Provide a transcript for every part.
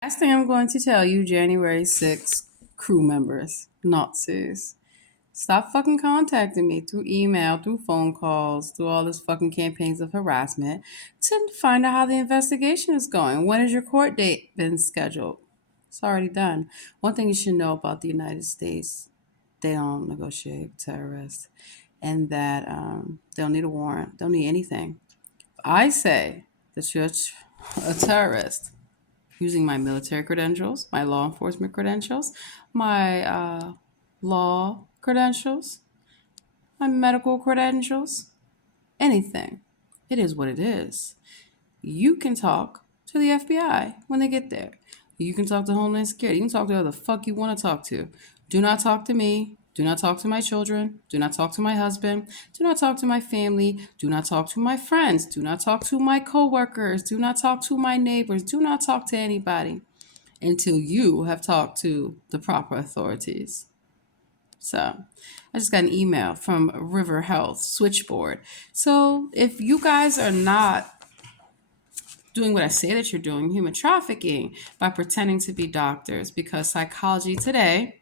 Last thing I'm going to tell you, January 6th, crew members, Nazis. Stop fucking contacting me through email, through phone calls, through all this fucking campaigns of harassment to find out how the investigation is going. When has your court date been scheduled? It's already done. One thing you should know about the United States, they don't negotiate with terrorists, and that they don't need a warrant, don't need anything. I say that you're a terrorist using my military credentials, my law enforcement credentials, my law credentials, my medical credentials, anything. It is what it is. You can talk to the FBI when they get there. You can talk to Homeland Security. You can talk to whoever the fuck you want to talk to. Do not talk to me. Do not talk to my children. Do not talk to my husband. Do not talk to my family. Do not talk to my friends. Do not talk to my coworkers. Do not talk to my neighbors. Do not talk to anybody until you have talked to the proper authorities. So I just got an email from River Health Switchboard. So if you guys are not doing what I say that you're doing, human trafficking, by pretending to be doctors, because Psychology Today,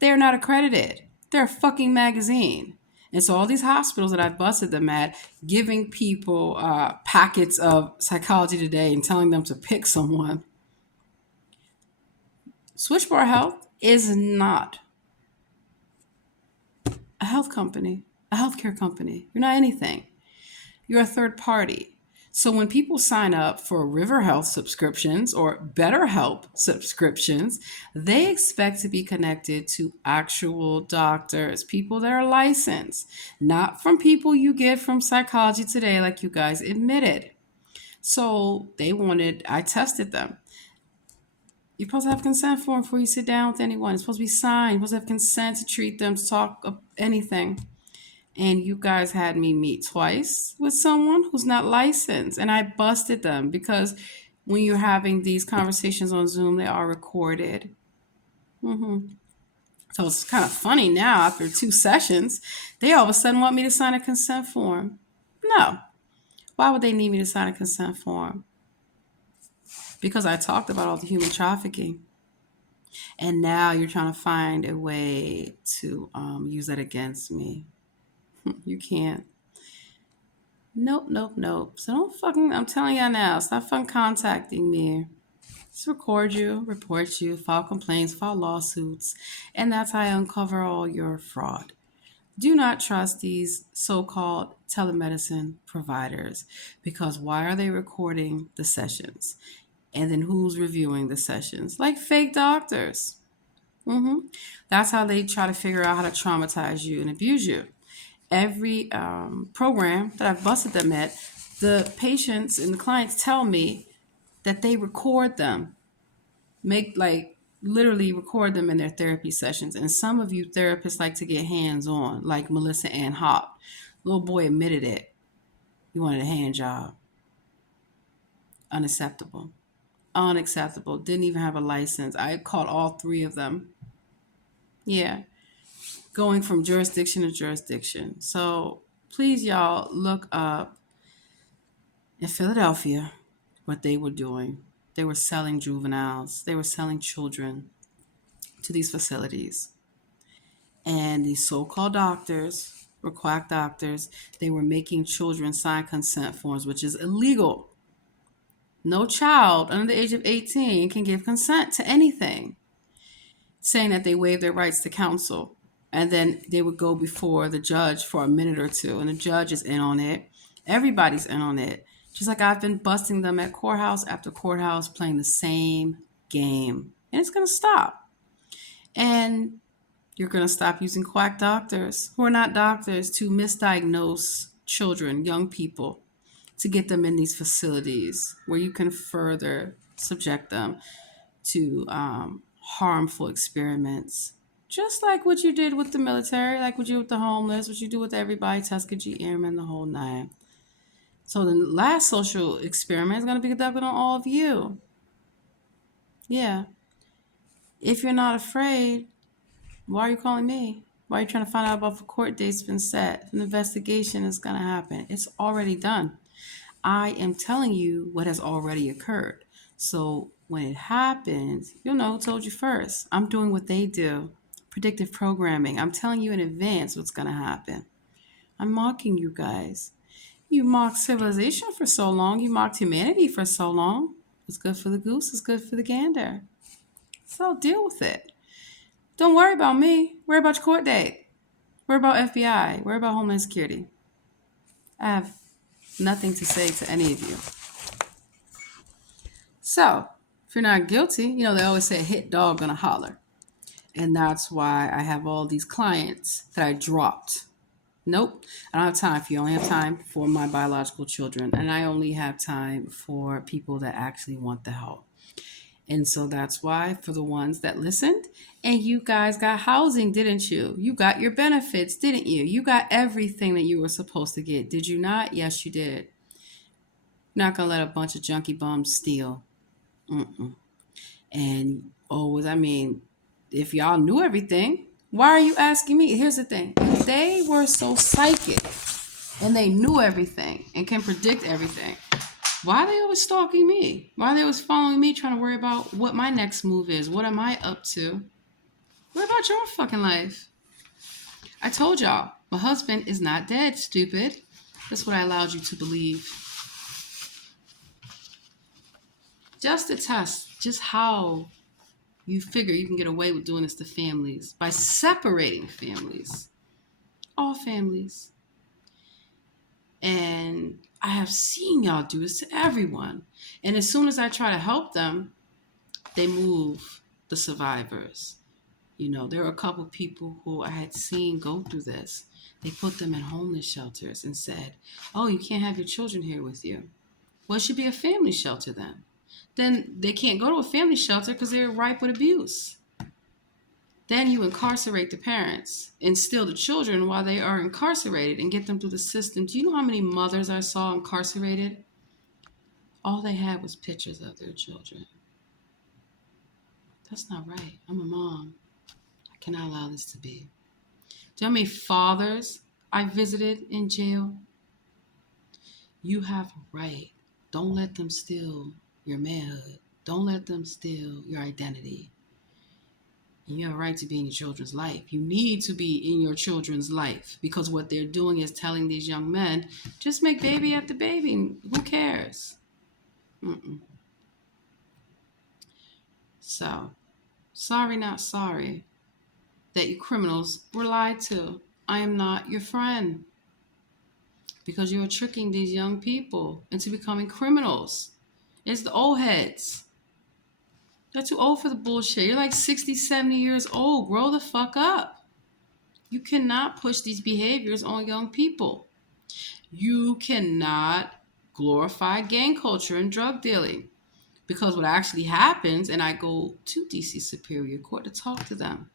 they're not accredited. They're a fucking magazine. And so all these hospitals that I've busted them at, giving people packets of Psychology Today and telling them to pick someone. Switchboard Health is not a health company, a healthcare company. You're not anything. You're a third party. So when people sign up for River Health subscriptions or BetterHelp subscriptions, they expect to be connected to actual doctors, people that are licensed, not from people you get from Psychology Today, like you guys admitted. So I tested them. You're supposed to have consent form before you sit down with anyone. It's supposed to be signed. You're supposed to have consent to treat them, to talk of anything. And you guys had me meet twice with someone who's not licensed. And I busted them because when you're having these conversations on Zoom, they are recorded. So it's kind of funny now, after 2 sessions, they all of a sudden want me to sign a consent form. No. Why would they need me to sign a consent form? Because I talked about all the human trafficking. And now you're trying to find a way to use that against me. You can't. Nope, nope, nope. So don't fucking, I'm telling y'all now, stop fucking contacting me. Just record you, report you, file complaints, file lawsuits, and that's how I uncover all your fraud. Do not trust these so-called telemedicine providers, because why are they recording the sessions? And then who's reviewing the sessions? Like fake doctors. That's how they try to figure out how to traumatize you and abuse you. Every program that I've busted them at, the patients and the clients tell me that they record them, make like literally record them in their therapy sessions. And some of you therapists like to get hands on, like Melissa Ann Hop. Little boy admitted it. He wanted a hand job. Unacceptable. Unacceptable. Didn't even have a license. I caught all three of them. Yeah. Going from jurisdiction to jurisdiction. So please, y'all, look up in Philadelphia what they were doing. They were selling juveniles, they were selling children to these facilities. And these so called doctors were quack doctors. They were making children sign consent forms, which is illegal. No child under the age of 18 can give consent to anything, saying that they waive their rights to counsel. And then they would go before the judge for a minute or two, and the judge is in on it. Everybody's in on it. Just like I've been busting them at courthouse after courthouse, playing the same game. And it's going to stop. And you're going to stop using quack doctors who are not doctors to misdiagnose children, young people, to get them in these facilities where you can further subject them to harmful experiments. Just like what you did with the military, like what you did with the homeless, what you do with everybody, Tuskegee Airmen, the whole nine. So the last social experiment is going to be conducted on all of you. Yeah. If you're not afraid, why are you calling me? Why are you trying to find out about if a court date's been set? An investigation is going to happen. It's already done. I am telling you what has already occurred. So When it happens, you'll know who told you first. I'm doing what they do. Predictive programming. I'm telling you in advance what's going to happen. I'm mocking you guys. You mocked civilization for so long. You mocked humanity for so long. What's good for the goose is good for the gander. So deal with it. Don't worry about me. Worry about your court date. Worry about FBI. Worry about Homeland Security. I have nothing to say to any of you. So, if you're not guilty, they always say hit dog gonna holler. And that's why I have all these clients that I dropped. Nope, I don't have time for you. I only have time for my biological children. And I only have time for people that actually want the help. And so that's why for the ones that listened, and you guys got housing, didn't you? You got your benefits, didn't you? You got everything that you were supposed to get. Did you not? Yes, you did. Not going to let a bunch of junkie bums steal. Mm-mm. And if y'all knew everything, why are you asking me? Here's the thing. If they were so psychic and they knew everything and can predict everything, why are they always stalking me? Why are they always following me, trying to worry about what my next move is? What am I up to? What about your fucking life? I told y'all, my husband is not dead, stupid. That's what I allowed you to believe. Just to test just how you figure you can get away with doing this to families by separating families. All families. And I have seen y'all do this to everyone. And as soon as I try to help them, they move the survivors. There are a couple people who I had seen go through this. They put them in homeless shelters and said, oh, you can't have your children here with you. Well, it should be a family shelter then. Then they can't go to a family shelter because they're ripe with abuse. Then you incarcerate the parents and steal the children while they are incarcerated and get them through the system. Do you know how many mothers I saw incarcerated? All they had was pictures of their children. That's not right. I'm a mom. I cannot allow this to be. Do you know how many fathers I visited in jail? You have a right. Don't let them steal your manhood. Don't let them steal your identity. You have a right to be in your children's life. You need to be in your children's life because what they're doing is telling these young men, just make baby after baby. Who cares? Mm-mm. So, sorry, not sorry that you criminals were lied to. I am not your friend because you are tricking these young people into becoming criminals. It's the old heads. You're too old for the bullshit. You're like 60, 70 years old. Grow the fuck up. You cannot push these behaviors on young people. You cannot glorify gang culture and drug dealing. Because what actually happens, and I go to DC Superior Court to talk to them.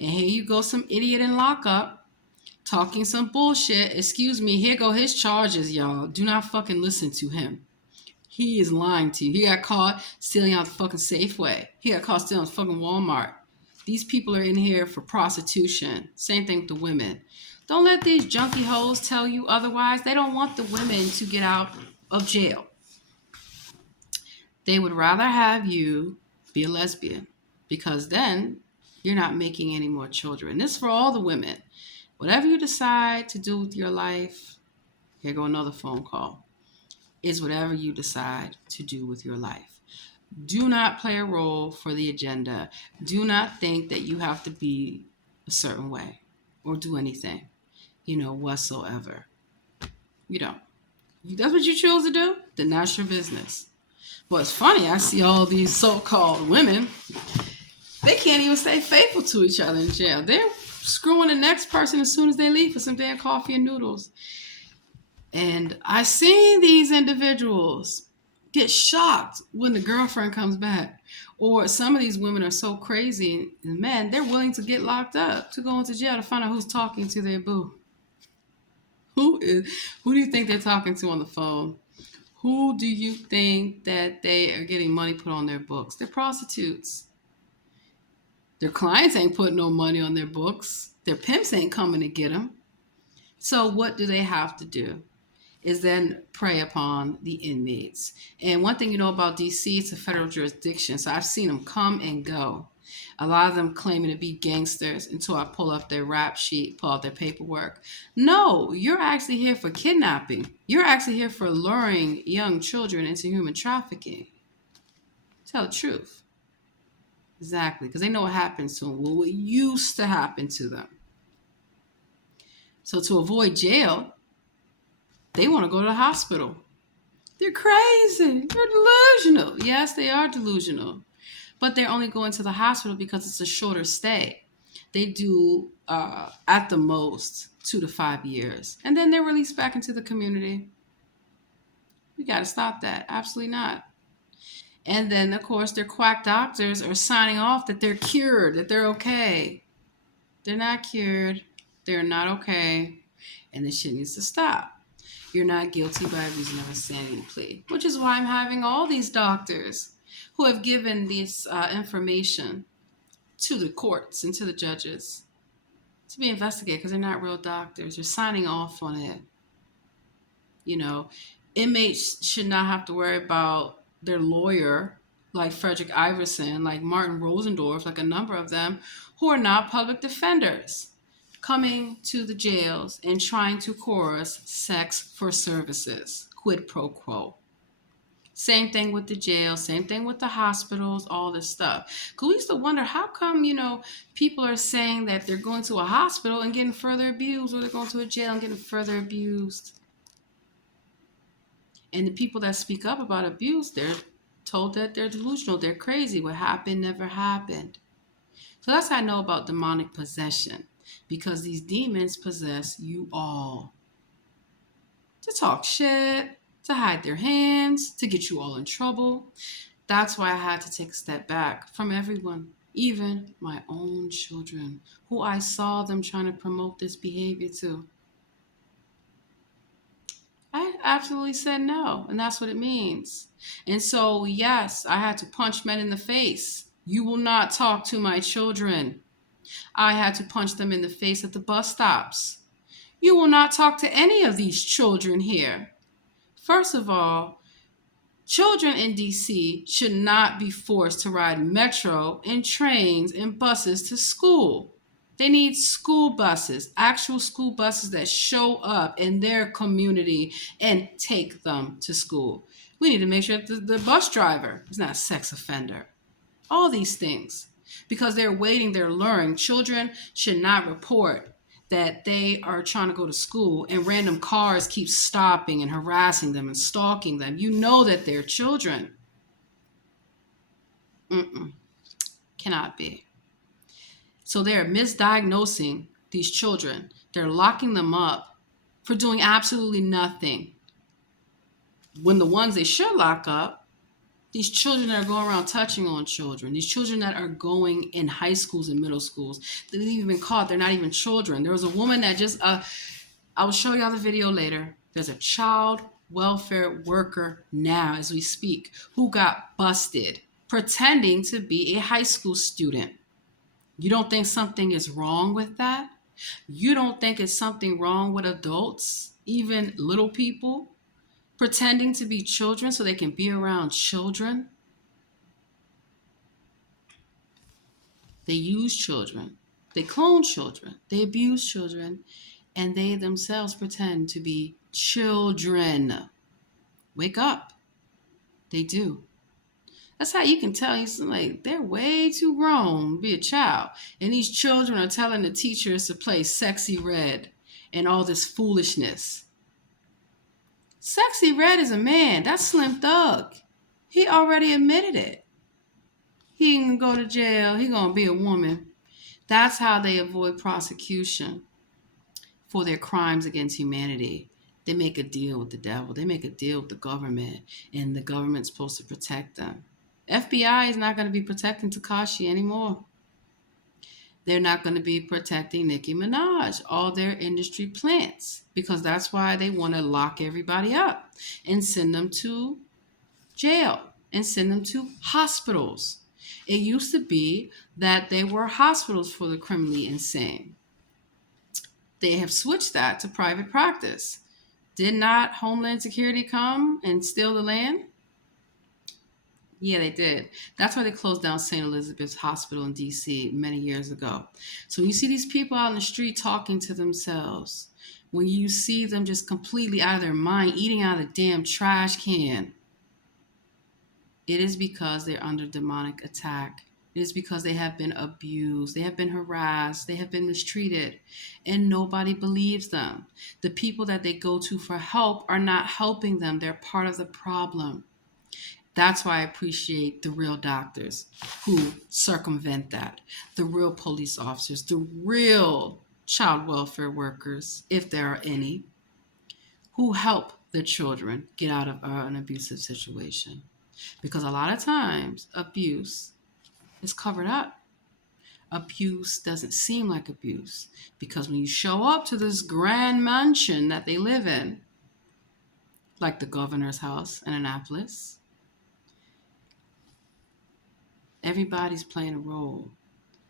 And here you go, some idiot in lockup talking some bullshit. Excuse me, here go his charges, y'all. Do not fucking listen to him. He is lying to you. He got caught stealing out the fucking Safeway. He got caught stealing fucking Walmart. These people are in here for prostitution. Same thing with the women. Don't let these junkie hoes tell you otherwise. They don't want the women to get out of jail. They would rather have you be a lesbian because then you're not making any more children. This is for all the women. Whatever you decide to do with your life, here go another phone call, is whatever you decide to do with your life. Do not play a role for the agenda. Do not think that you have to be a certain way or do anything, whatsoever. You don't. If that's what you choose to do, then that's your business. But it's funny, I see all these so-called women, they can't even stay faithful to each other in jail. They're screwing the next person as soon as they leave for some damn coffee and noodles. And I seen these individuals get shocked when the girlfriend comes back. Or some of these women are so crazy, and men, they're willing to get locked up, to go into jail to find out who's talking to their boo. Who do you think they're talking to on the phone? Who do you think that they are getting money put on their books? They're prostitutes. Their clients ain't putting no money on their books. Their pimps ain't coming to get them. So what do they have to do? is then prey upon the inmates. And one thing you know about DC, it's a federal jurisdiction, so I've seen them come and go. A lot of them claiming to be gangsters until I pull up their rap sheet, pull out their paperwork. No, you're actually here for kidnapping. You're actually here for luring young children into human trafficking. Tell the truth. Exactly, because they know what happens to them, what used to happen to them. So to avoid jail, they want to go to the hospital. They're crazy. They're delusional. Yes, they are delusional. But they're only going to the hospital because it's a shorter stay. They do, at the most, 2 to 5 years. And then they're released back into the community. We got to stop that. Absolutely not. And then, of course, their quack doctors are signing off that they're cured, that they're okay. They're not cured. They're not okay. And this shit needs to stop. You're not guilty by reason of insanity plea, which is why I'm having all these doctors who have given this information to the courts and to the judges to be investigated because they're not real doctors. They're signing off on it. You know, inmates should not have to worry about their lawyer, like Frederick Iverson, like Martin Rosendorf, like a number of them, who are not public defenders, coming to the jails and trying to coerce sex for services, quid pro quo. Same thing with the jail, same thing with the hospitals, all this stuff. Because we used to wonder, how come, people are saying that they're going to a hospital and getting further abused, or they're going to a jail and getting further abused? And the people that speak up about abuse, they're told that they're delusional, they're crazy. What happened never happened. So that's how I know about demonic possession, because these demons possess you all. To talk shit, to hide their hands, to get you all in trouble. That's why I had to take a step back from everyone, even my own children, who I saw them trying to promote this behavior to. I absolutely said no, and that's what it means. And so, yes, I had to punch men in the face. You will not talk to my children. I had to punch them in the face at the bus stops. You will not talk to any of these children here. First of all, children in DC should not be forced to ride metro and trains and buses to school. They need school buses, actual school buses that show up in their community and take them to school. We need to make sure that the bus driver is not a sex offender. All these things. Because they're waiting, they're learning. Children should not report that they are trying to go to school and random cars keep stopping and harassing them and stalking them. You know that they're children. Cannot be. So they're misdiagnosing these children. They're locking them up for doing absolutely nothing. When the ones they should lock up, these children that are going around touching on children, these children that are going in high schools and middle schools, they've even been caught. They're not even children. There was a woman that just, I will show y'all the video later. There's a child welfare worker now as we speak who got busted pretending to be a high school student. You don't think something is wrong with that? You don't think it's something wrong with adults, even little people, pretending to be children so they can be around children? They use children. They clone children. They abuse children. And they themselves pretend to be children. Wake up. They do. That's how you can tell. They're way too grown to be a child. And these children are telling the teachers to play Sexy Red and all this foolishness. Sexy Red is a man. That's Slim Thug. He already admitted it. He can go to jail. He gonna be a woman. That's how they avoid prosecution for their crimes against humanity. They make a deal with the devil. They make a deal with the government, and the government's supposed to protect them. FBI is not going to be protecting Tekashi anymore. They're not going to be protecting Nicki Minaj, all their industry plants, because that's why they want to lock everybody up and send them to jail and send them to hospitals. It used to be that they were hospitals for the criminally insane. They have switched that to private practice. Did not Homeland Security come and steal the land? Yeah, they did. That's why they closed down St. Elizabeth's Hospital in DC many years ago. So when you see these people out in the street talking to themselves, when you see them just completely out of their mind, eating out of the damn trash can, it is because they're under demonic attack. It is because they have been abused, they have been harassed, they have been mistreated, and nobody believes them. The people that they go to for help are not helping them, they're part of the problem. That's why I appreciate the real doctors who circumvent that, the real police officers, the real child welfare workers, if there are any, who help the children get out of an abusive situation. Because a lot of times, abuse is covered up. Abuse doesn't seem like abuse because when you show up to this grand mansion that they live in, like the governor's house in Annapolis, everybody's playing a role.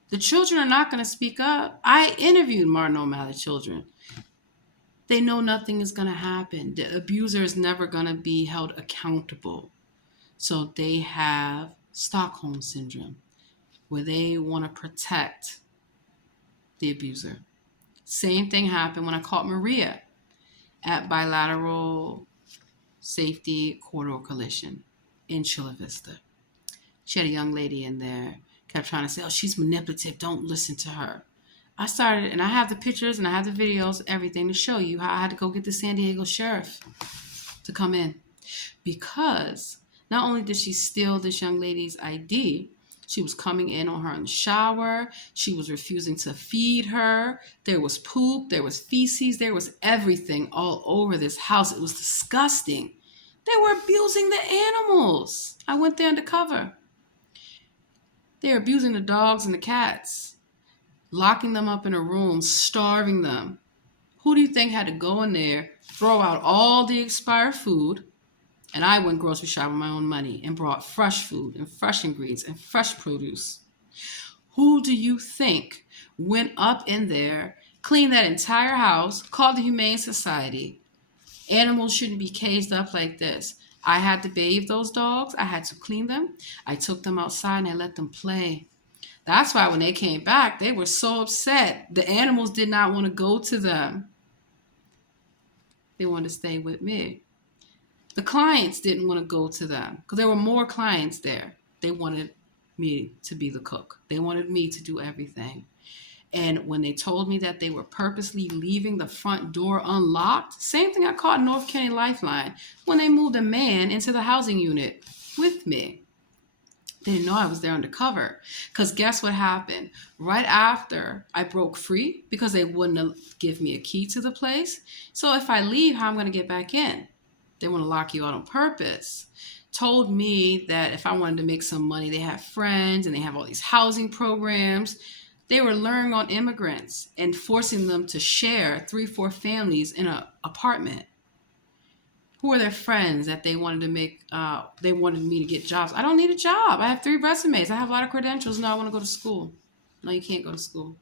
The children are not going to speak up. I interviewed Martin O'Malley children. They know nothing is going to happen. The abuser is never going to be held accountable. So they have Stockholm syndrome, where they want to protect the abuser. Same thing happened when I caught Maria at Bilateral Safety Corridor Collision in Chula Vista. She had a young lady in there, kept trying to say, oh, she's manipulative, don't listen to her. I started, and I have the pictures and I have the videos, everything to show you how I had to go get the San Diego sheriff to come in. Because not only did she steal this young lady's ID, she was coming in on her in the shower. She was refusing to feed her. There was poop. There was feces. There was everything all over this house. It was disgusting. They were abusing the animals. I went there undercover. They were abusing the dogs and the cats, locking them up in a room, starving them. Who do you think had to go in there, throw out all the expired food? And I went grocery shopping with my own money and brought fresh food and fresh ingredients and fresh produce. Who do you think went up in there, cleaned that entire house, called the Humane Society? Animals shouldn't be caged up like this. I had to bathe those dogs. I had to clean them. I took them outside and I let them play. That's why when they came back, they were so upset. The animals did not want to go to them. They wanted to stay with me. The clients didn't want to go to them because there were more clients there. They wanted me to be the cook. They wanted me to do everything. And when they told me that they were purposely leaving the front door unlocked, same thing I caught in North County Lifeline when they moved a man into the housing unit with me. They didn't know I was there undercover. Because guess what happened? Right after I broke free, because they wouldn't give me a key to the place. So if I leave, how am I going to get back in? They want to lock you out on purpose. Told me that if I wanted to make some money, they have friends and they have all these housing programs. They were luring on immigrants and forcing them to share 3-4 families in an apartment. Who are their friends that they wanted to make, they wanted me to get jobs? I don't need a job. I have 3 resumes. I have a lot of credentials. No, I want to go to school. No, you can't go to school.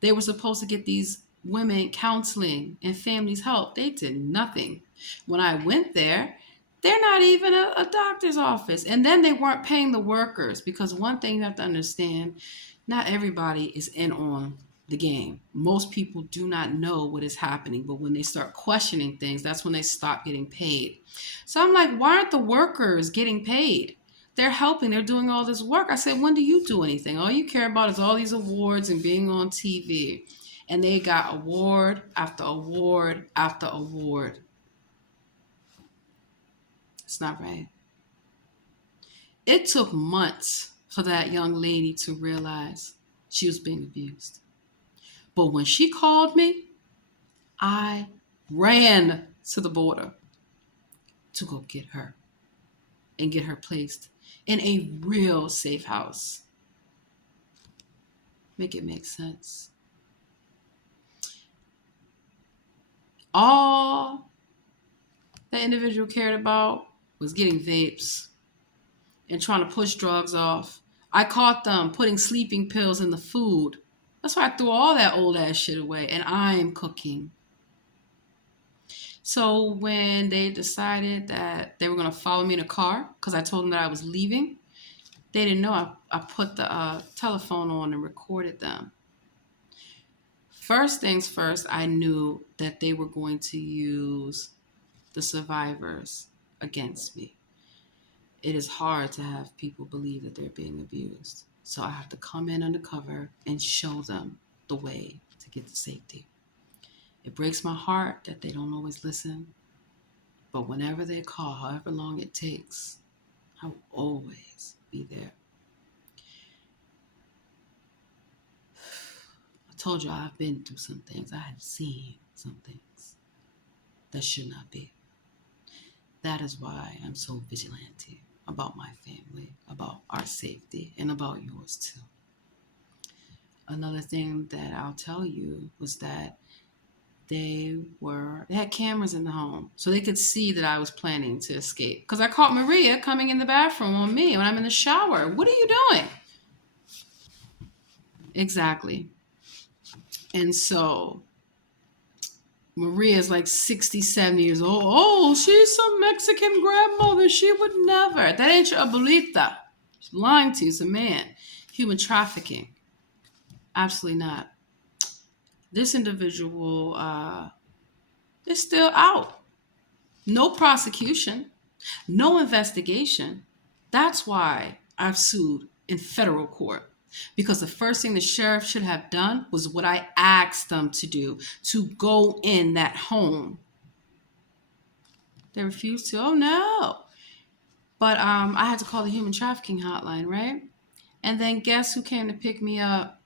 They were supposed to get these women counseling and families help. They did nothing. When I went there, they're not even a doctor's office. And then they weren't paying the workers because one thing you have to understand, not everybody is in on the game. Most people do not know what is happening, but when they start questioning things, that's when they stop getting paid. So I'm like, why aren't the workers getting paid? They're helping, they're doing all this work. I said, when do you do anything? All you care about is all these awards and being on TV. And they got award after award after award. It's not right. It took months for that young lady to realize she was being abused. But when she called me, I ran to the border to go get her and get her placed in a real safe house. Make it make sense. All that individual cared about was getting vapes and trying to push drugs off. I caught them putting sleeping pills in the food. That's why I threw all that old ass shit away, and I'm cooking. So when they decided that they were going to follow me in a car because I told them that I was leaving, they didn't know I put the telephone on and recorded them. First things first, I knew that they were going to use the survivors against me. It is hard to have people believe that they're being abused. So I have to come in undercover and show them the way to get to safety. It breaks my heart that they don't always listen, but whenever they call, however long it takes, I will always be there. I told you I've been through some things. I have seen some things that should not be. That is why I'm so vigilante about my family, about our safety, and about yours too. Another thing that I'll tell you was that they had cameras in the home so they could see that I was planning to escape. Because I caught Maria coming in the bathroom on me when I'm in the shower. What are you doing? Exactly. And so Maria's like 67 years old. Oh, she's some Mexican grandmother. She would never. That ain't your abuelita. She's lying to you. It's a man. Human trafficking. Absolutely not. This individual is still out. No prosecution. No investigation. That's why I've sued in federal court. Because the first thing the sheriff should have done was what I asked them to do, to go in that home. They refused to. Oh no. But I had to call the human trafficking hotline, right? And then guess who came to pick me up?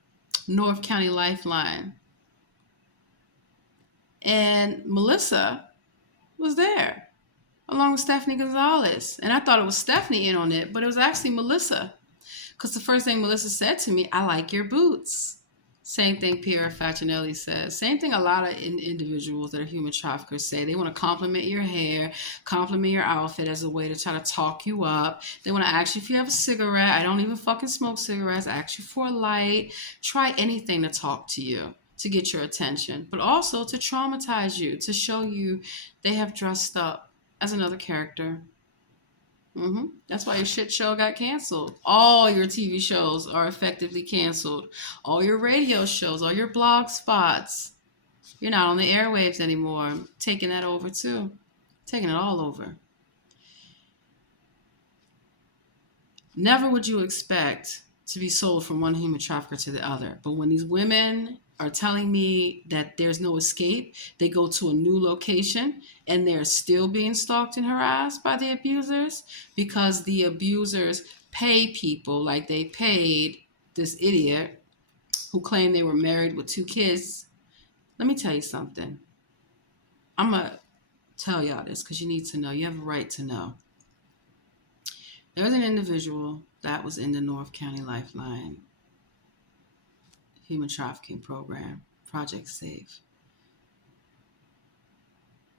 North County Lifeline. And Melissa was there along with Stephanie Gonzalez. And I thought it was Stephanie in on it, but it was actually Melissa. Because the first thing Melissa said to me, I like your boots. Same thing Pierre Fraternal says. Same thing a lot of individuals that are human traffickers say. They want to compliment your hair, compliment your outfit as a way to try to talk you up. They want to ask you if you have a cigarette. I don't even fucking smoke cigarettes. I ask you for a light. Try anything to talk to you, to get your attention, but also to traumatize you, to show you they have dressed up as another character. That's why your shit show got canceled. All your TV shows are effectively canceled. All your radio shows, all your blog spots. You're not on the airwaves anymore. I'm taking that over too. Taking it all over. Never would you expect to be sold from one human trafficker to the other. But when these women are telling me that there's no escape, they go to a new location and they're still being stalked and harassed by the abusers because the abusers pay people like they paid this idiot who claimed they were married with 2 kids. Let me tell you something. I'm going to tell y'all this because you need to know. You have a right to know. There was an individual that was in the North County Lifeline human trafficking program, Project Safe.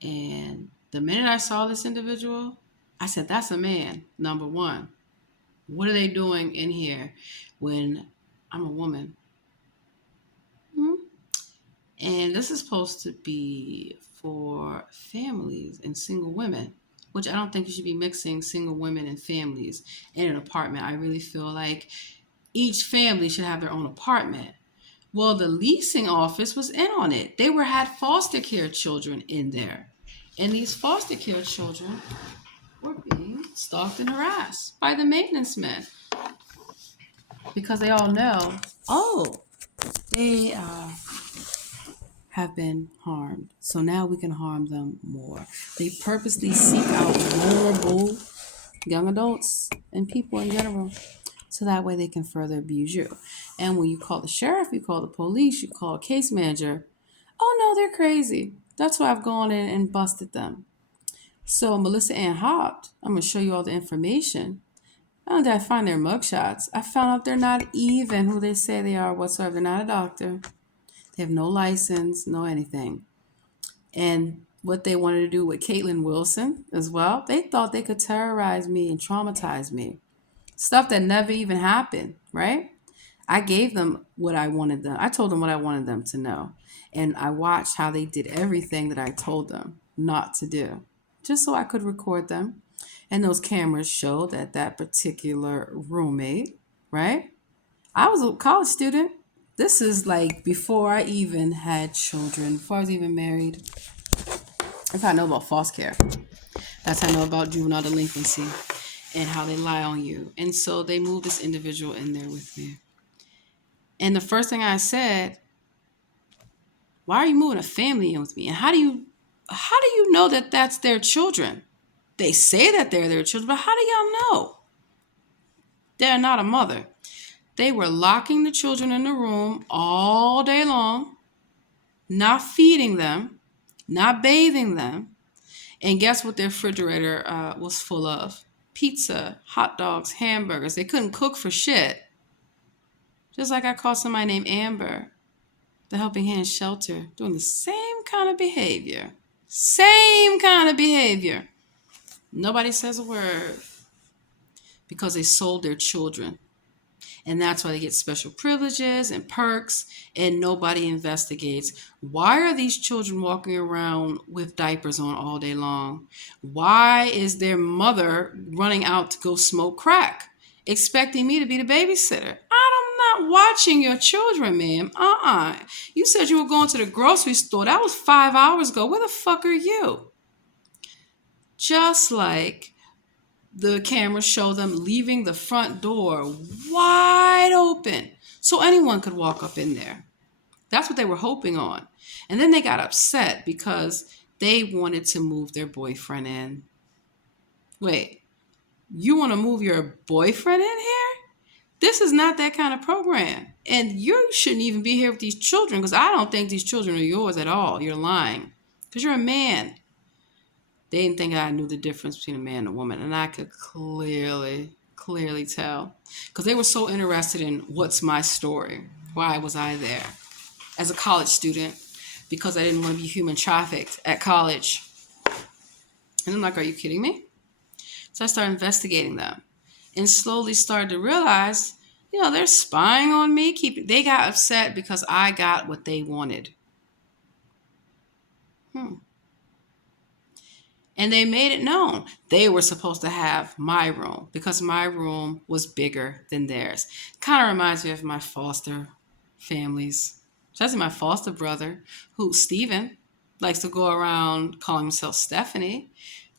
And the minute I saw this individual, I said, that's a man, number one. What are they doing in here when I'm a woman? And this is supposed to be for families and single women, which I don't think you should be mixing single women and families in an apartment. I really feel like each family should have their own apartment. Well, the leasing office was in on it. They had foster care children in there. And these foster care children were being stalked and harassed by the maintenance men. Because they all know, they have been harmed. So now we can harm them more. They purposely seek out vulnerable young adults and people in general. So that way they can further abuse you. And when you call the sheriff, you call the police, you call a case manager, oh no, they're crazy. That's why I've gone in and busted them. So Melissa Ann Hopt, I'm going to show you all the information. Not only did I find their mugshots, I found out they're not even who they say they are whatsoever. They're not a doctor. They have no license, no anything. And what they wanted to do with Caitlin Wilson as well, they thought they could terrorize me and traumatize me. Stuff that never even happened, right? I gave them what I told them what I wanted them to know. And I watched how they did everything that I told them. not to do, just so I could record them. And those cameras showed that that particular roommate, right? I was a college student. This is like before I even had children, before I was even married. That's how I know about foster care. That's how I know about juvenile delinquency and how they lie on you. And so they moved this individual in there with me. And the first thing I said, why are you moving a family in with me? And how do you know that that's their children? They say that they're their children, but how do y'all know? They're not a mother. They were locking the children in the room all day long, not feeding them, not bathing them. And guess what their refrigerator was full of? Pizza, hot dogs, hamburgers. They couldn't cook for shit. Just like I called somebody named Amber, the Helping Hands Shelter, doing the same kind of behavior. Same kind of behavior. Nobody says a word because they sold their children. And that's why they get special privileges and perks, and nobody investigates. Why are these children walking around with diapers on all day long? Why is their mother running out to go smoke crack, expecting me to be the babysitter? I'm not watching your children, ma'am. You said you were going to the grocery store. That was 5 hours ago. Where the fuck are you? Just like the cameras show them leaving the front door wide open so anyone could walk up in there. That's what they were hoping on. And then they got upset because they wanted to move their boyfriend in. Wait, you want to move your boyfriend in here? This is not that kind of program. And you shouldn't even be here with these children because I don't think these children are yours at all. You're lying because you're a man. They didn't think I knew the difference between a man and a woman. And I could clearly tell. Because they were so interested in what's my story? Why was I there? As a college student, because I didn't want to be human trafficked at college. And I'm like, are you kidding me? So I started investigating them. And slowly started to realize, they're spying on me. They got upset because I got what they wanted. And they made it known they were supposed to have my room because my room was bigger than theirs. Kind of reminds me of my foster families, especially my foster brother, who, Steven, likes to go around calling himself Stephanie,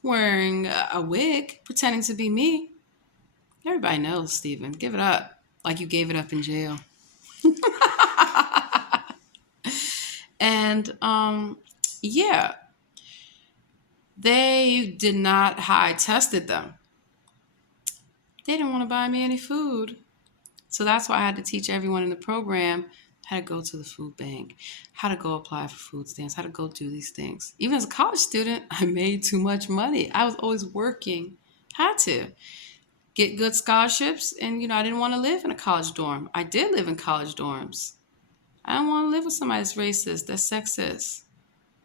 wearing a wig, pretending to be me. Everybody knows, Steven. Give it up like you gave it up in jail. And, yeah. They did not, I tested them. They didn't want to buy me any food. So that's why I had to teach everyone in the program how to go to the food bank, how to go apply for food stamps, how to go do these things. Even as a college student, I made too much money. I was always working. Had to get good scholarships. And, I didn't want to live in a college dorm. I did live in college dorms. I don't want to live with somebody that's racist, that's sexist.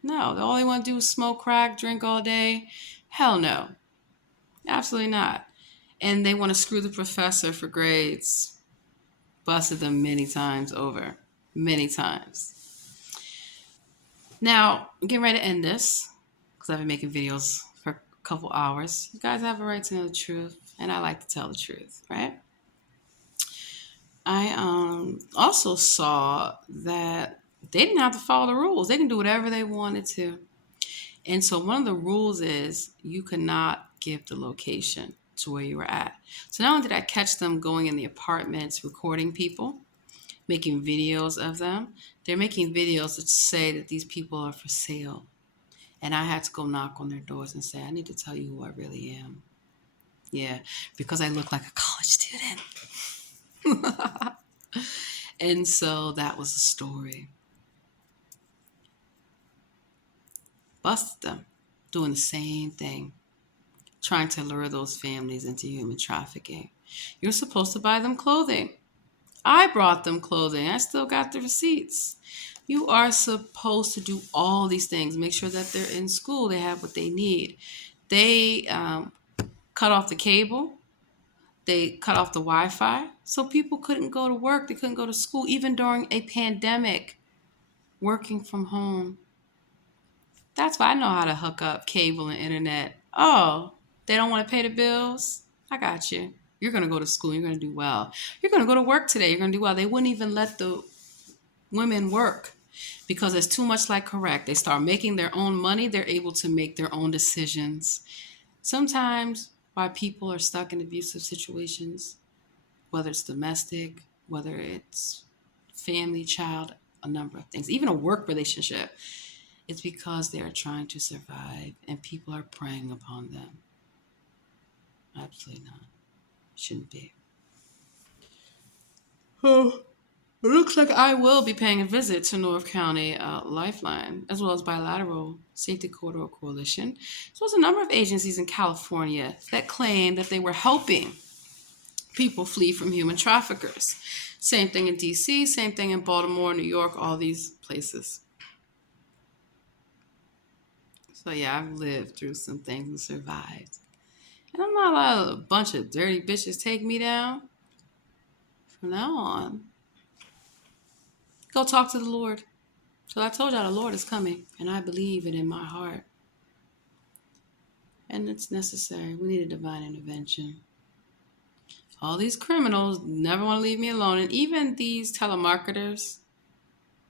No, all they want to do is smoke crack, drink all day. Hell no. Absolutely not. And they want to screw the professor for grades. Busted them many times over. Many times. Now, I'm getting ready to end this because I've been making videos for a couple hours. You guys have a right to know the truth, and I like to tell the truth, right? I also saw that they didn't have to follow the rules. They can do whatever they wanted to. And so one of the rules is you cannot give the location to where you were at. So not only did I catch them going in the apartments, recording people, making videos of them, they're making videos that say that these people are for sale. And I had to go knock on their doors and say, I need to tell you who I really am. Yeah, because I look like a college student. And so that was the story. Busted them, doing the same thing, trying to lure those families into human trafficking. You're supposed to buy them clothing. I brought them clothing. I still got the receipts. You are supposed to do all these things. Make sure that they're in school. They have what they need. They cut off the cable. They cut off the Wi-Fi. So people couldn't go to work. They couldn't go to school, even during a pandemic, working from home. That's why I know how to hook up cable and internet. Oh, they don't want to pay the bills? I got you. You're going to go to school. You're going to do well. You're going to go to work today. You're going to do well. They wouldn't even let the women work because it's too much like correct. They start making their own money. They're able to make their own decisions. Sometimes why people are stuck in abusive situations, whether it's domestic, whether it's family, child, a number of things, even a work relationship, it's because they are trying to survive and people are preying upon them. Absolutely not. Shouldn't be. Oh, it looks like I will be paying a visit to North County Lifeline, as well as Bilateral Safety Corridor Coalition, as well as a number of agencies in California that claim that they were helping people flee from human traffickers. Same thing in DC, same thing in Baltimore, New York, all these places. So yeah, I've lived through some things and survived. And I'm not allowed a bunch of dirty bitches take me down. From now on, go talk to the Lord. So I told y'all the Lord is coming, and I believe it in my heart. And it's necessary. We need a divine intervention. All these criminals never want to leave me alone. And even these telemarketers,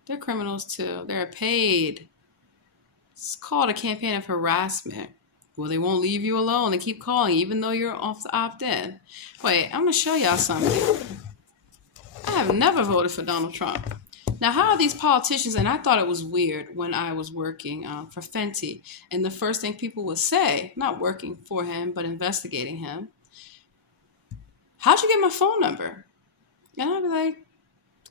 they're criminals too. They're paid. It's called a campaign of harassment. Well, they won't leave you alone. They keep calling, even though you're opt-in. Wait, I'm going to show y'all something. I have never voted for Donald Trump. Now, how are these politicians, and I thought it was weird when I was working for Fenty, and the first thing people would say, not working for him, but investigating him, how'd you get my phone number? And I'd be like,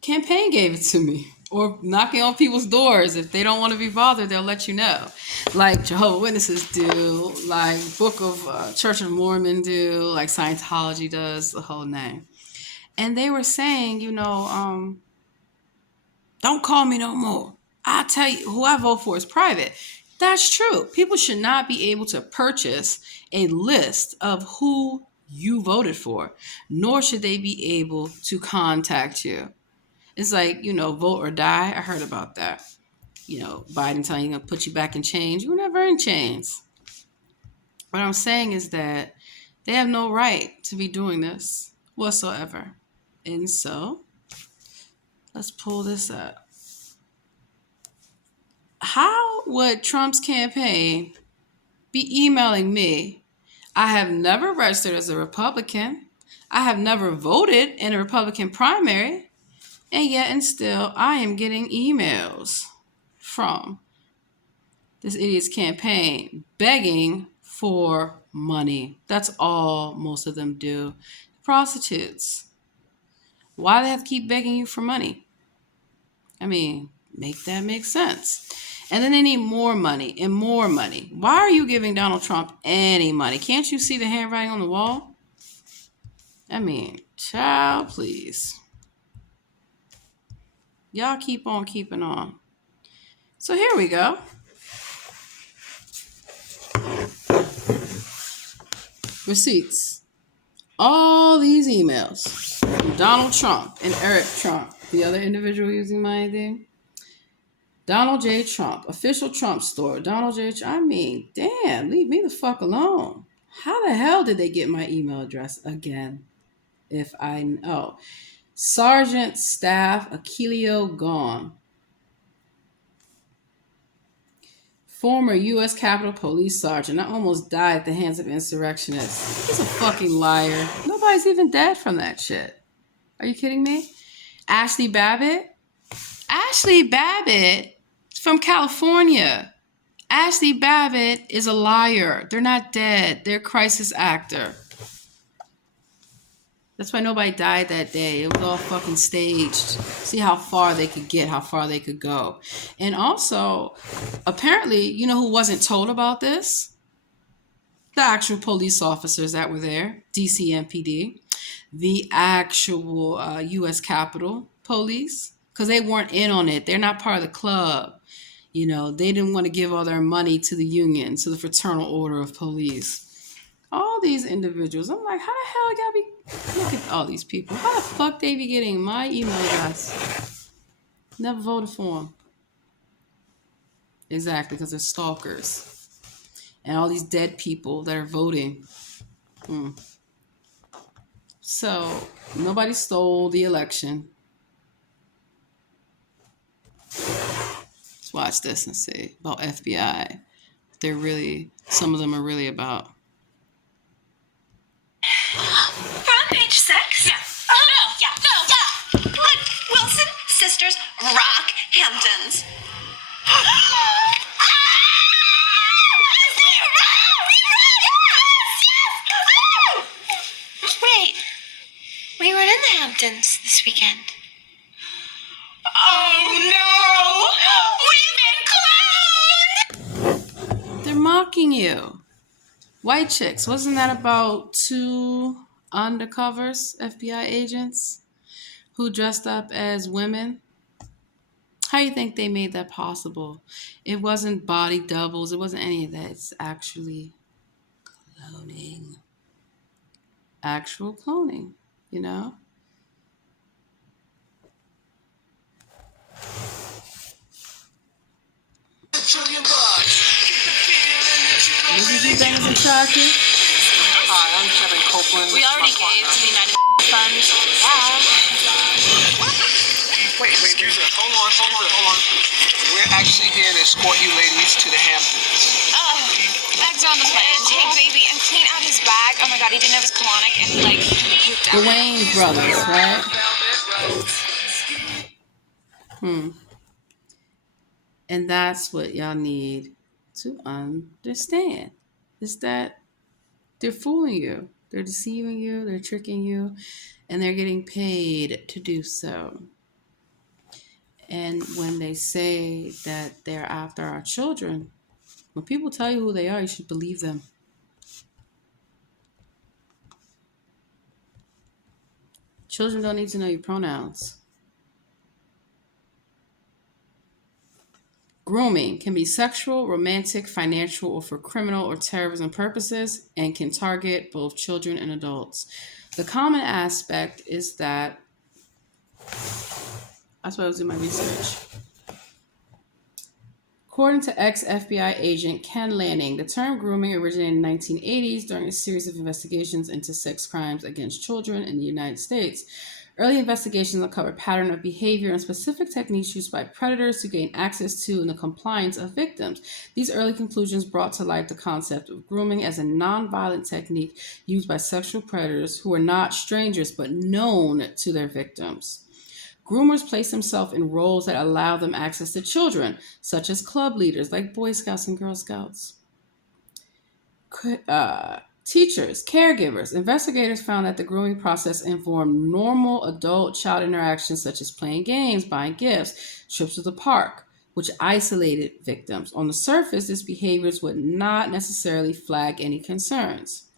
campaign gave it to me. Or knocking on people's doors. If they don't want to be bothered, they'll let you know. Like Jehovah's Witnesses do, like Book of Church of Mormon do, like Scientology does, the whole name. And they were saying, don't call me no more. I'll tell you, who I vote for is private. That's true. People should not be able to purchase a list of who you voted for, nor should they be able to contact you. It's like, vote or die. I heard about that. Biden telling you he's going to put you back in chains. You were never in chains. What I'm saying is that they have no right to be doing this whatsoever. And so, let's pull this up. How would Trump's campaign be emailing me? I have never registered as a Republican. I have never voted in a Republican primary. And yet and still, I am getting emails from this idiot's campaign begging for money. That's all most of them do. Prostitutes. Why do they have to keep begging you for money? I mean, make that make sense. And then they need more money and more money. Why are you giving Donald Trump any money? Can't you see the handwriting on the wall? I mean, child, please. Y'all keep on keeping on. So here we go. Receipts. All these emails from Donald Trump and Eric Trump, the other individual using my ID. Donald J. Trump, official Trump store. Donald J. Trump. I mean, damn, leave me the fuck alone. How the hell did they get my email address again? If I know. Sergeant Staff Aquilio gone. Former U.S. Capitol Police Sergeant. I almost died at the hands of insurrectionists. He's a fucking liar. Nobody's even dead from that shit. Are you kidding me? Ashley Babbitt? Ashley Babbitt from California. Ashley Babbitt is a liar. They're not dead. They're a crisis actor. That's why nobody died that day. It was all fucking staged. See how far they could get, how far they could go. And also, apparently, you know who wasn't told about this? The actual police officers that were there, DCMPD, the actual U.S. Capitol Police, because they weren't in on it. They're not part of the club. They didn't want to give all their money to the union, to the Fraternal Order of Police. All these individuals, I'm like, how the hell I gotta be, look at all these people. How the fuck they be getting my email address? Never voted for them. Exactly, because they're stalkers. And all these dead people that are voting. So, nobody stole the election. Let's watch this and see about FBI. Some of them are really about. Front page sex? Yeah. No. Like Wilson Sisters Rock Hamptons. Wait, we were in the Hamptons this weekend. Oh no! We've been cloned! They're mocking you. White Chicks. Wasn't that about two undercovers, FBI agents, who dressed up as women? How do you think they made that possible? It wasn't body doubles. It wasn't any of that. It's actually cloning. Actual cloning, you know? What did you think was attractive? Hi, I'm Kevin Copeland. We already gave to the United Fund. Wait. Hold on. We're actually here to escort you ladies to the Hamptons. Bags are on the plane. Take baby and clean out his bag. Oh my god, he didn't have his colonic and he pooped The out. Wayne brothers, right? And that's what y'all need to understand. Is that they're fooling you. They're deceiving you. They're tricking you. And they're getting paid to do so. And when they say that they're after our children, when people tell you who they are, you should believe them. Children don't need to know your pronouns. Grooming can be sexual, romantic, financial, or for criminal or terrorism purposes and can target both children and adults. The common aspect is that, that's what I was doing my research. According to ex-FBI agent Ken Lanning, the term grooming originated in the 1980s during a series of investigations into sex crimes against children in the United States. Early investigations uncovered pattern of behavior and specific techniques used by predators to gain access to and the compliance of victims. These early conclusions brought to light the concept of grooming as a nonviolent technique used by sexual predators who are not strangers but known to their victims. Groomers place themselves in roles that allow them access to children, such as club leaders like Boy Scouts and Girl Scouts. Teachers, caregivers, investigators found that the grooming process informed normal adult-child interactions such as playing games, buying gifts, trips to the park, which isolated victims. On the surface, these behaviors would not necessarily flag any concerns.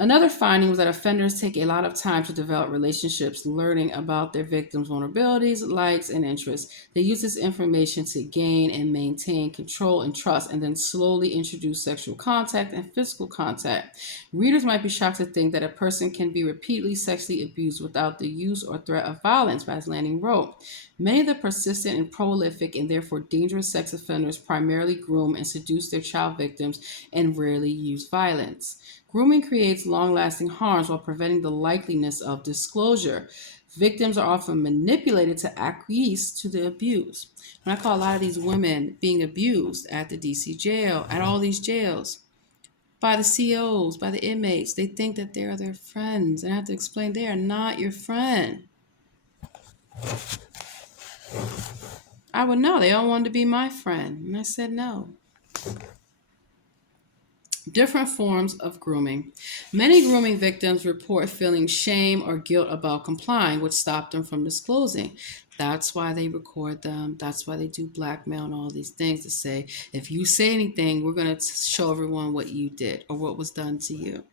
Another finding was that offenders take a lot of time to develop relationships, learning about their victims' vulnerabilities, likes, and interests. They use this information to gain and maintain control and trust, and then slowly introduce sexual contact and physical contact. Readers might be shocked to think that a person can be repeatedly sexually abused without the use or threat of violence, as Lanning wrote. Many of the persistent and prolific and therefore dangerous sex offenders primarily groom and seduce their child victims and rarely use violence. Grooming creates long-lasting harms while preventing the likeliness of disclosure. Victims are often manipulated to acquiesce to the abuse. And I call a lot of these women being abused at the DC jail, at all these jails, by the COs, by the inmates. They think that they are their friends. And I have to explain, they are not your friend. I would know. They all wanted to be my friend. And I said no. Different forms of grooming. Many grooming victims report feeling shame or guilt about complying, which stopped them from disclosing. That's why they record them. That's why they do blackmail and all these things to say, if you say anything, we're going to show everyone what you did or what was done to you.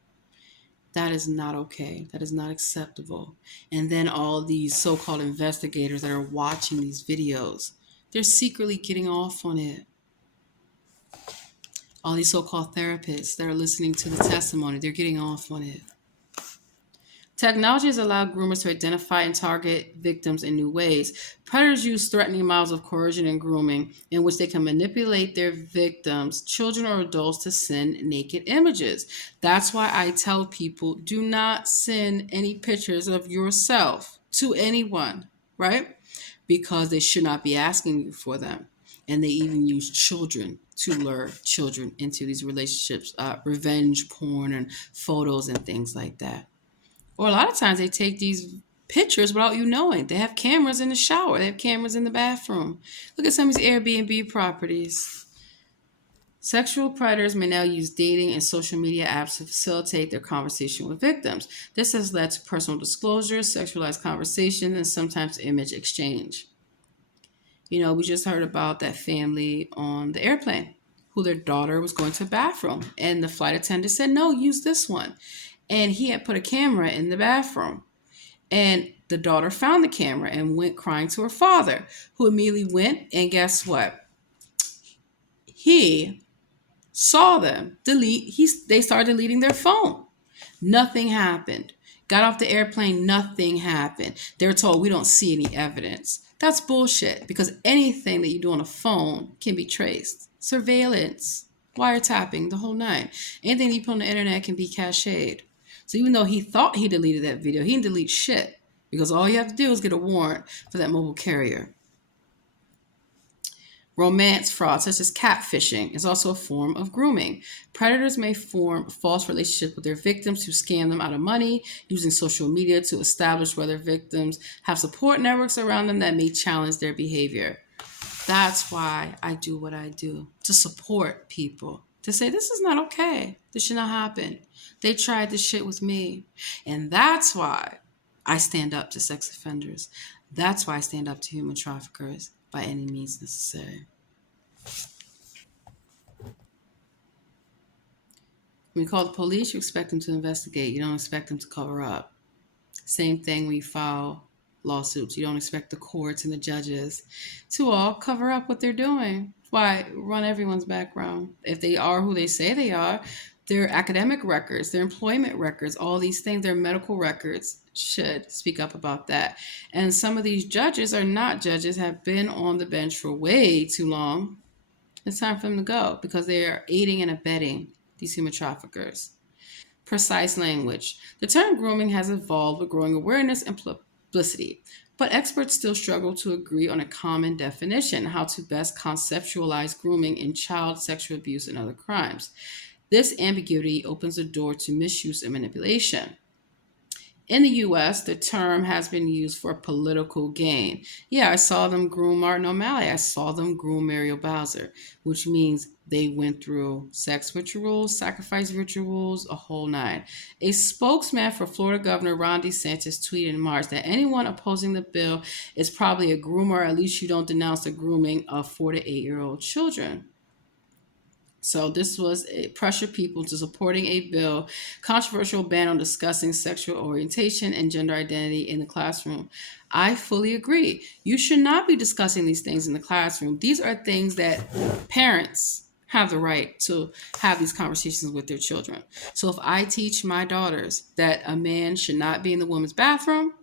That is not okay. That is not acceptable. And then all these so-called investigators that are watching these videos, they're secretly getting off on it. All these so-called therapists that are listening to the testimony, they're getting off on it. Technology has allowed groomers to identify and target victims in new ways. Predators use threatening models of coercion and grooming in which they can manipulate their victims, children or adults, to send naked images. That's why I tell people do not send any pictures of yourself to anyone, right? Because they should not be asking you for them. And they even use children to lure children into these relationships, revenge porn and photos and things like that. Or a lot of times they take these pictures without you knowing. They have cameras in the shower. They have cameras in the bathroom. Look at some of these Airbnb properties. Sexual predators may now use dating and social media apps to facilitate their conversation with victims. This has led to personal disclosures, sexualized conversations, and sometimes image exchange. We just heard about that family on the airplane who their daughter was going to the bathroom, and the flight attendant said, "No, use this one." And he had put a camera in the bathroom. And the daughter found the camera and went crying to her father, who immediately went, and guess what? He saw them they started deleting their phone. Nothing happened. Got off the airplane, nothing happened. They were told, "We don't see any evidence." That's bullshit, because anything that you do on a phone can be traced. Surveillance, wiretapping, the whole nine. Anything you put on the internet can be cached. So even though he thought he deleted that video, he didn't delete shit, because all you have to do is get a warrant for that mobile carrier. Romance fraud, such as catfishing, is also a form of grooming. Predators may form false relationships with their victims to scam them out of money, using social media to establish whether victims have support networks around them that may challenge their behavior. That's why I do what I do, to support people, to say this is not okay. This should not happen. They tried this shit with me. And that's why I stand up to sex offenders. That's why I stand up to human traffickers by any means necessary. When you call the police, you expect them to investigate. You don't expect them to cover up. Same thing when you file lawsuits. You don't expect the courts and the judges to all cover up what they're doing. Why? Run everyone's background. If they are who they say they are, their academic records, their employment records, all these things, their medical records should speak up about that. And some of these judges are not judges, have been on the bench for way too long. It's time for them to go, because they are aiding and abetting these human traffickers. Precise language. The term grooming has evolved with growing awareness and publicity, but experts still struggle to agree on a common definition, how to best conceptualize grooming in child sexual abuse and other crimes. This ambiguity opens the door to misuse and manipulation. In the US, the term has been used for political gain. Yeah, I saw them groom Martin O'Malley. I saw them groom Muriel Bowser, which means they went through sex rituals, sacrifice rituals, a whole nine. A spokesman for Florida Governor Ron DeSantis tweeted in March that anyone opposing the bill is probably a groomer, or at least you don't denounce the grooming of 4 to 8-year-old children. So this was pressure people to supporting a bill, controversial ban on discussing sexual orientation and gender identity in the classroom. I fully agree. You should not be discussing these things in the classroom. These are things that parents have the right to have these conversations with their children. So if I teach my daughters that a man should not be in the women's bathroom,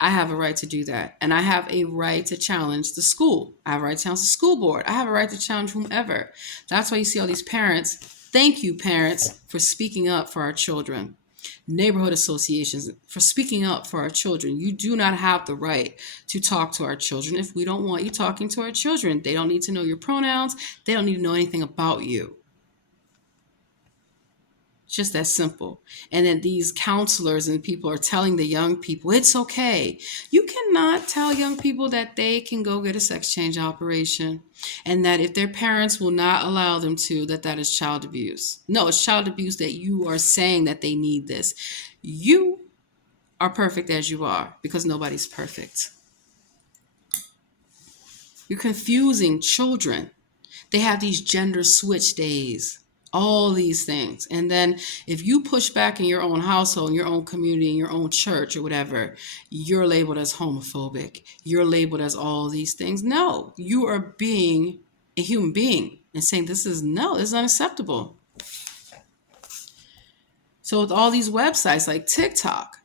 I have a right to do that. And I have a right to challenge the school. I have a right to challenge the school board. I have a right to challenge whomever. That's why you see all these parents. Thank you, parents, for speaking up for our children. Neighborhood associations, for speaking up for our children. You do not have the right to talk to our children if we don't want you talking to our children. They don't need to know your pronouns. They don't need to know anything about you. It's just that simple. And then these counselors and people are telling the young people, it's okay. You cannot tell young people that they can go get a sex change operation, and that if their parents will not allow them to, that is child abuse. No, it's child abuse that you are saying that they need this. You are perfect as you are, because nobody's perfect. You're confusing children. They have these gender switch days. All these things. And then if you push back in your own household, in your own community, in your own church or whatever, you're labeled as homophobic. You're labeled as all these things. No, you are being a human being and saying this is unacceptable. So with all these websites like TikTok,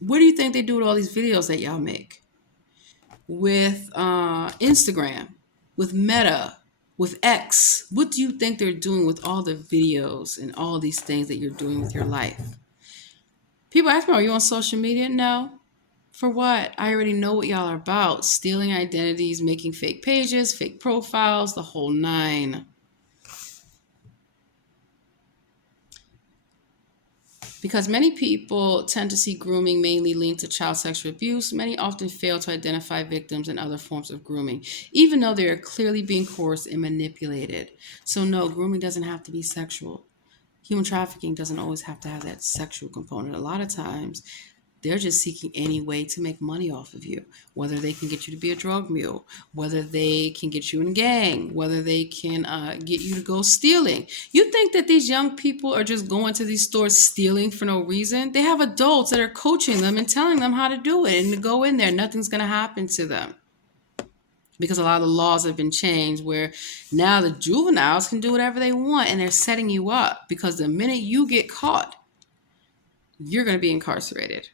What do you think they do with all these videos that y'all make? With Instagram, with Meta, with X? What do you think they're doing with all the videos and all these things that you're doing with your life? People ask me, are you on social media? No. For what? I already know what y'all are about. Stealing identities, making fake pages, fake profiles, the whole nine. Because many people tend to see grooming mainly linked to child sexual abuse, many often fail to identify victims and other forms of grooming, even though they are clearly being coerced and manipulated. So no, grooming doesn't have to be sexual. Human trafficking doesn't always have to have that sexual component. A lot of times, they're just seeking any way to make money off of you, whether they can get you to be a drug mule, whether they can get you in a gang, whether they can get you to go stealing. You think that these young people are just going to these stores stealing for no reason? They have adults that are coaching them and telling them how to do it and to go in there. Nothing's going to happen to them. Because a lot of the laws have been changed where now the juveniles can do whatever they want and they're setting you up because the minute you get caught, you're going to be incarcerated.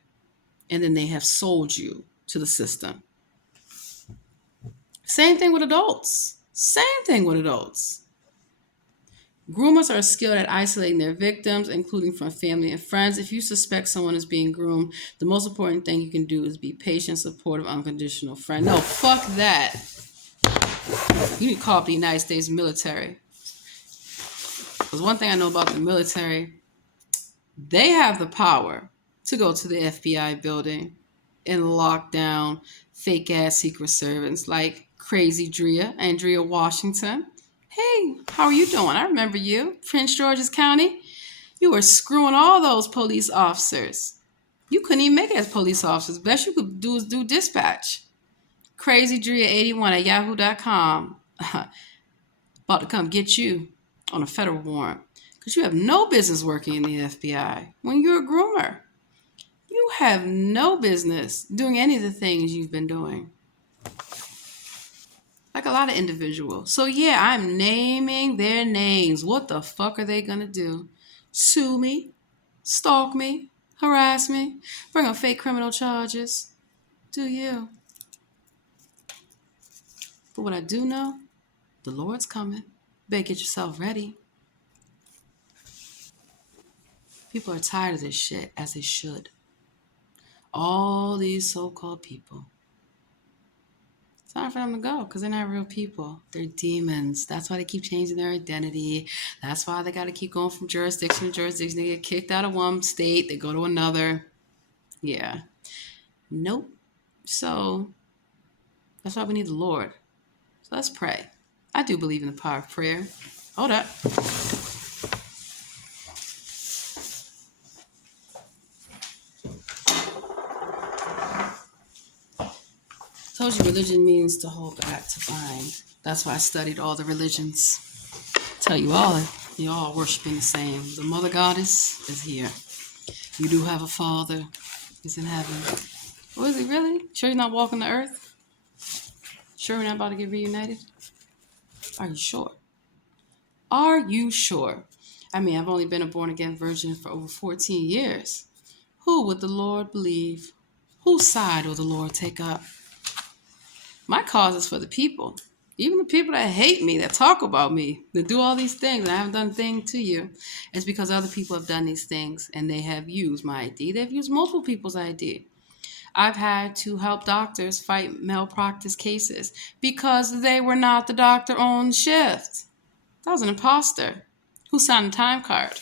And then they have sold you to the system. Same thing with adults. Groomers are skilled at isolating their victims, including from family and friends. If you suspect someone is being groomed, the most important thing you can do is be patient, supportive, unconditional friend. No, fuck that. You need to call up the United States military. Because one thing I know about the military, they have the power to go to the FBI building and lock down fake ass secret servants like Crazy Andrea Washington. Hey, how are you doing? I remember you, Prince George's County. You were screwing all those police officers. You couldn't even make it as police officers. Best you could do is do dispatch. Crazy Drea81 at yahoo.com. About to come get you on a federal warrant. Because you have no business working in the FBI when you're a groomer. You have no business doing any of the things you've been doing. Like a lot of individuals. So yeah, I'm naming their names. What the fuck are they gonna do? Sue me? Stalk me? Harass me? Bring up fake criminal charges? Do you? But what I do know, the Lord's coming. Better get yourself ready. People are tired of this shit, as they should. All these so-called people. It's time for them to go because they're not real people. They're demons. That's why they keep changing their identity. That's why they got to keep going from jurisdiction to jurisdiction. They get kicked out of one state. They go to another. Yeah. Nope. So that's why we need the Lord. So let's pray. I do believe in the power of prayer. Hold up. Told you religion means to hold back, to bind. That's why I studied all the religions. Tell you all, you're all worshiping the same. The mother goddess is here. You do have a father. He's in heaven. Oh, is he really? Sure you're not walking the earth? Sure we're not about to get reunited? Are you sure? Are you sure? I mean, I've only been a born-again virgin for over 14 years. Who would the Lord believe? Whose side will the Lord take up? My cause is for the people. Even the people that hate me, that talk about me, that do all these things, and I haven't done a thing to you. It's because other people have done these things, and they have used my ID. They've used multiple people's ID. I've had to help doctors fight malpractice cases because they were not the doctor on shift. That was an imposter who signed a time card.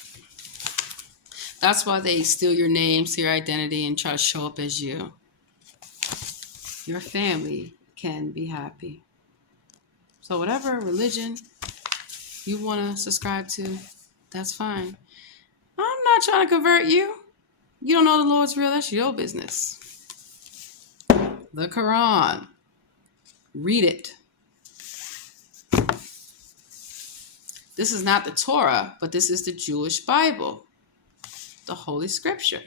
That's why they steal your name, steal your identity, and try to show up as you. Your family can be happy. So whatever religion you want to subscribe to, that's fine. I'm not trying to convert you. You don't know the Lord's real, that's your business. The Quran. Read it. This is not the Torah, but this is the Jewish Bible. The Holy Scripture.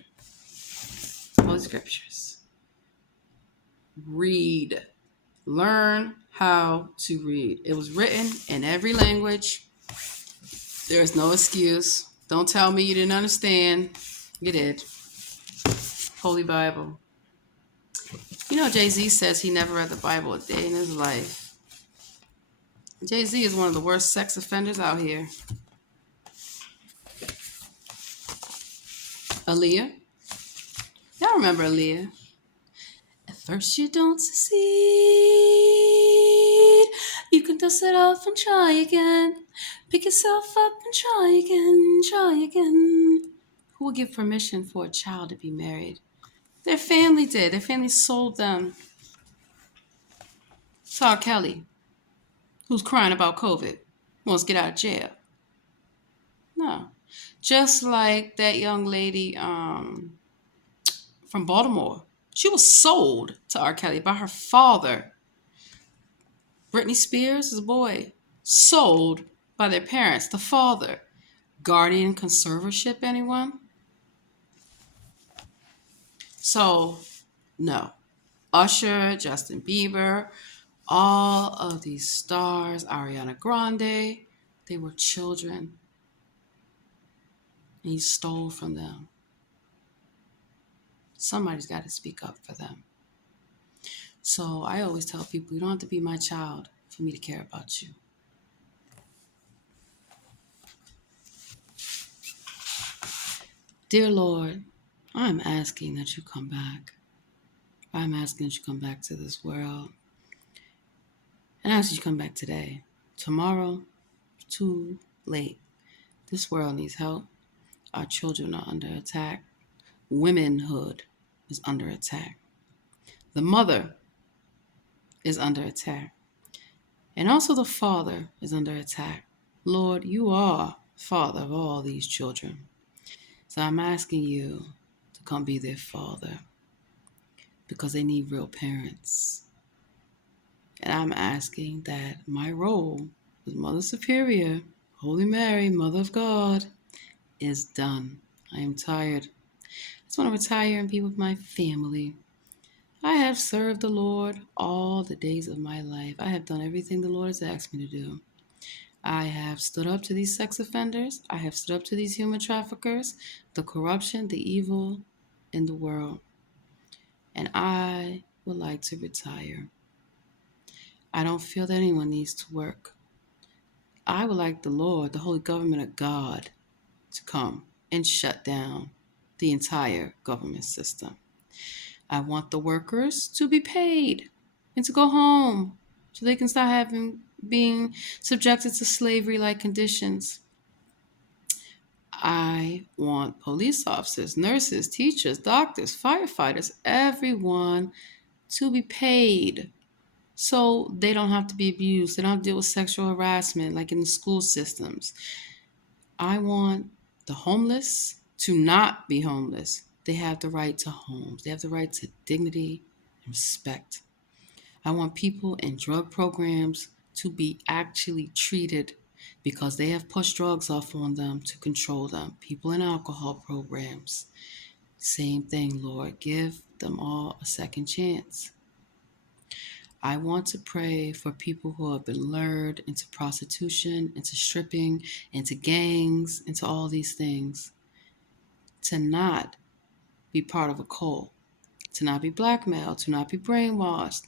Holy Scriptures. Read. Learn how to read. It was written in every language. There's no excuse. Don't tell me you didn't understand. You did. Holy Bible. You know, Jay-Z says he never read the Bible a day in his life. Jay-Z is one of the worst sex offenders out here. Aaliyah. Y'all remember Aaliyah? At first you don't succeed. You can dust it off and try again. Pick yourself up and try again, try again. Who will give permission for a child to be married? Their family did. Their family sold them to R. Kelly, who's crying about COVID, wants to get out of jail. No. Just like that young lady from Baltimore. She was sold to R. Kelly by her father. Britney Spears is a boy. Sold by their parents, the father. Guardian conservatorship, anyone? So, no. Usher, Justin Bieber, all of these stars, Ariana Grande, they were children. And you stole from them. Somebody's got to speak up for them. So I always tell people, you don't have to be my child for me to care about you. Dear Lord, I'm asking that you come back. I'm asking that you come back to this world. And I ask that you come back today. Tomorrow, too late. This world needs help. Our children are under attack. Womanhood is under attack. The mother is under attack. And also the father is under attack. Lord, you are father of all these children. So I'm asking you to come be their father because they need real parents. And I'm asking that my role as Mother Superior, Holy Mary, Mother of God, is done. I am tired. I just want to retire and be with my family. I have served the Lord all the days of my life. I have done everything the Lord has asked me to do. I have stood up to these sex offenders. I have stood up to these human traffickers, the corruption, the evil in the world. And I would like to retire. I don't feel that anyone needs to work. I would like the Lord, the holy government of God, to come and shut down the entire government system. I want the workers to be paid and to go home so they can start being subjected to slavery-like conditions. I want police officers, nurses, teachers, doctors, firefighters, everyone to be paid so they don't have to be abused. They don't have to deal with sexual harassment like in the school systems. I want the homeless to not be homeless. They have the right to homes. They have the right to dignity and respect. I want people in drug programs to be actually treated because they have pushed drugs off on them to control them. People in alcohol programs, same thing, Lord. Give them all a second chance. I want to pray for people who have been lured into prostitution, into stripping, into gangs, into all these things, to not be part of a cult, to not be blackmailed, to not be brainwashed.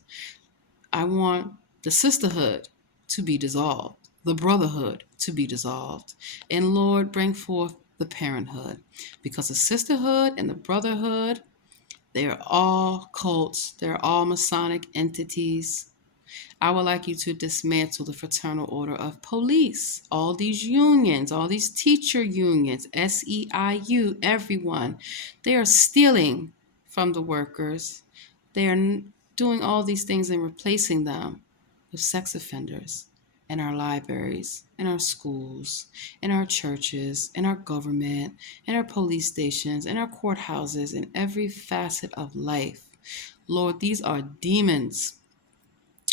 I want the sisterhood to be dissolved, the brotherhood to be dissolved. And Lord, bring forth the parenthood, because the sisterhood and the brotherhood, they are all cults. They're all Masonic entities. I would like you to dismantle the Fraternal Order of Police, all these unions, all these teacher unions, SEIU, everyone. They are stealing from the workers. They are doing all these things and replacing them with sex offenders in our libraries, in our schools, in our churches, in our government, in our police stations, in our courthouses, in every facet of life. Lord, these are demons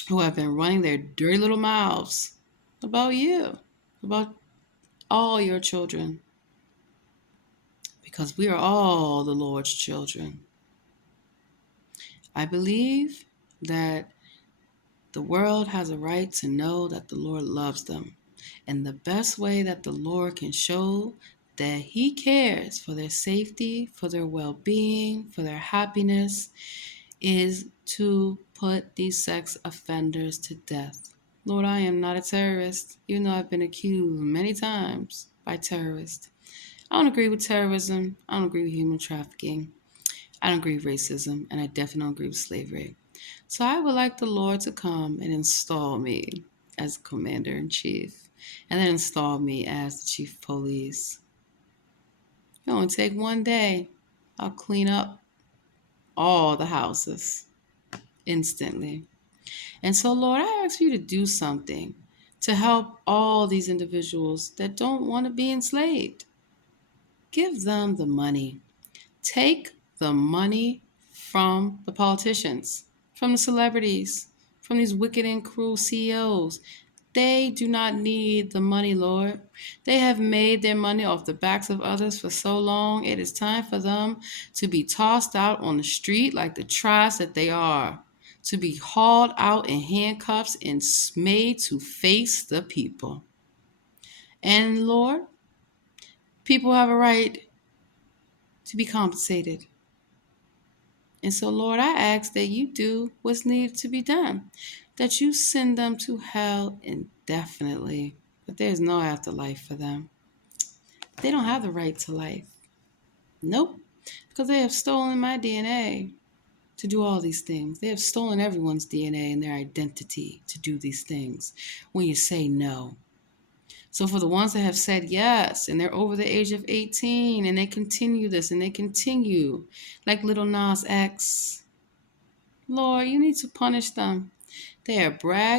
who have been running their dirty little mouths about you, about all your children, because we are all the Lord's children. I believe that the world has a right to know that the Lord loves them. And the best way that the Lord can show that he cares for their safety, for their well-being, for their happiness, is to put these sex offenders to death. Lord, I am not a terrorist, even though I've been accused many times by terrorists. I don't agree with terrorism. I don't agree with human trafficking. I don't agree with racism, and I definitely don't agree with slavery. So I would like the Lord to come and install me as commander in chief, and then install me as the chief of police. It only take one day. I'll clean up all the houses instantly. And so, Lord, I ask you to do something to help all these individuals that don't want to be enslaved. Give them the money. Take the money from the politicians, from the celebrities, from these wicked and cruel CEOs. They do not need the money, Lord. They have made their money off the backs of others for so long. It is time for them to be tossed out on the street like the trash that they are, to be hauled out in handcuffs and made to face the people. And Lord, people have a right to be compensated. And so, Lord, I ask that you do what's needed to be done, that you send them to hell indefinitely, that there's no afterlife for them. They don't have the right to life. Nope, because they have stolen my DNA to do all these things. They have stolen everyone's DNA and their identity to do these things when you say no. So for the ones that have said yes, and they're over the age of 18, and they continue this, and they continue, like little Nas X, Lord, you need to punish them. They are